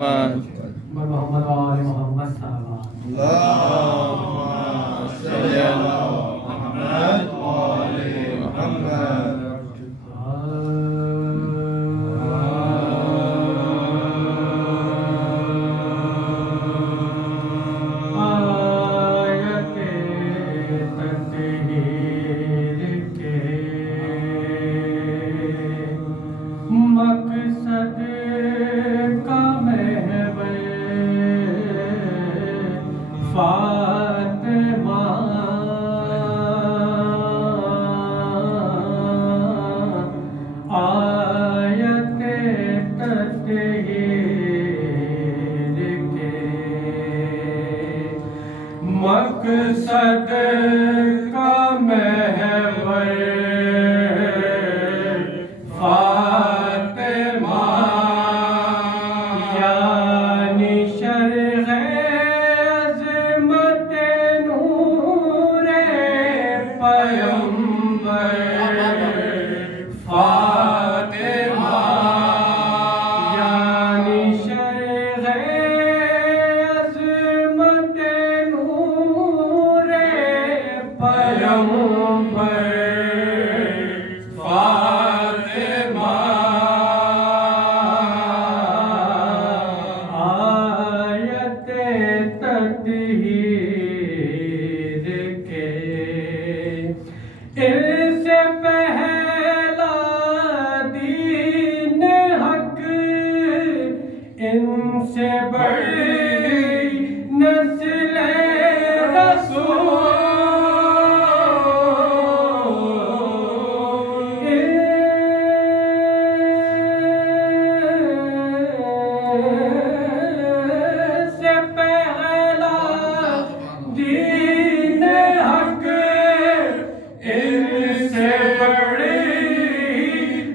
محمد وآل محمد صاحب اللهم صل على محمد وآل محمد. مقصد کا محور فاطمہ آیت تطہیر کے مقصد کا محور فاطمہ یعنی شرح عظمت نور پیمبر فاطمہ یعنی شرح عظمت نور پیمبر فاطمہ آیت تطہیر کے ان سے پہلا دین حق ان سے بڑی نسل رسول سے پہلا دین حق ان سے بڑی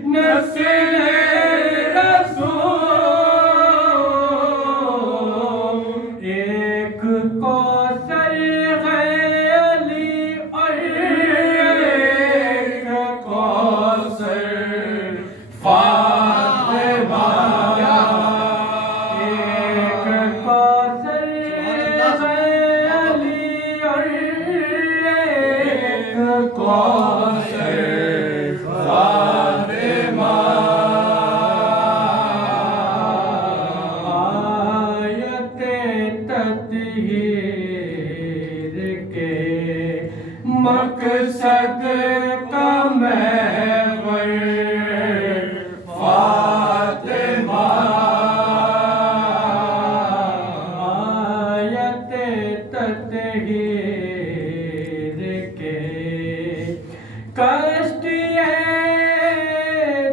نسل رسول ایک کوثر ہے علی اور ایک کوثر فاطمہ ایک کوثر ہے علی اور ایک کوثر فاطمہ آیت تطہیر کے مقصد کا محور فاطمہ آیت تطہیر کے کشتی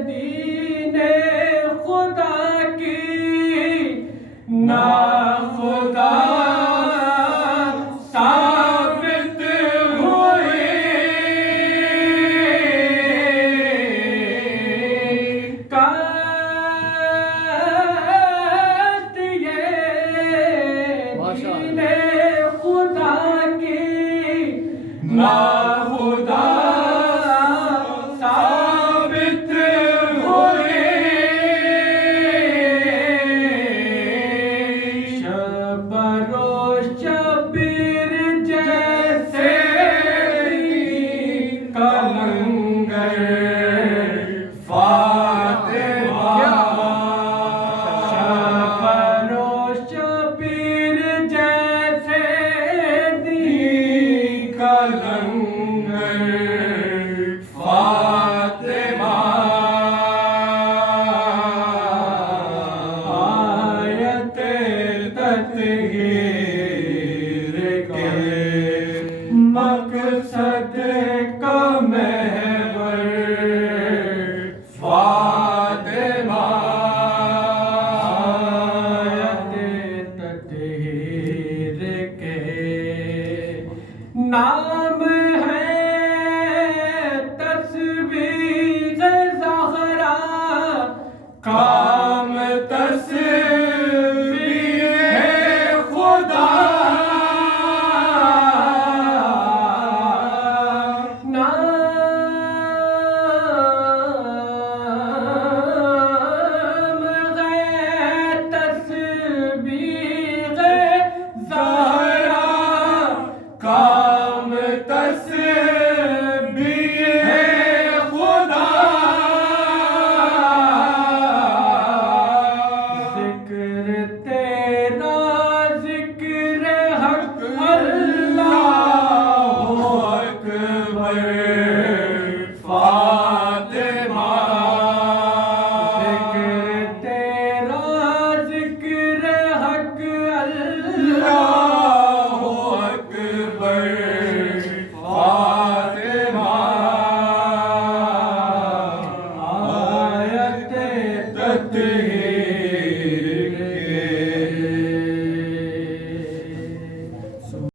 دین خدا کی نا خدا ثابت ہوئی کشتی دین خدا کی نا خدا ثابت ہوئی شبرو شبیر جیسے کلنگر فاطمہ شبرو شبیر جیسے کلنگر فاطمہ آیت تطہیر کے مقصد کا محور فاطمہ آیت تطہیر کے نام ہے تصویر زہرا کام تصویر ہے خدا آمین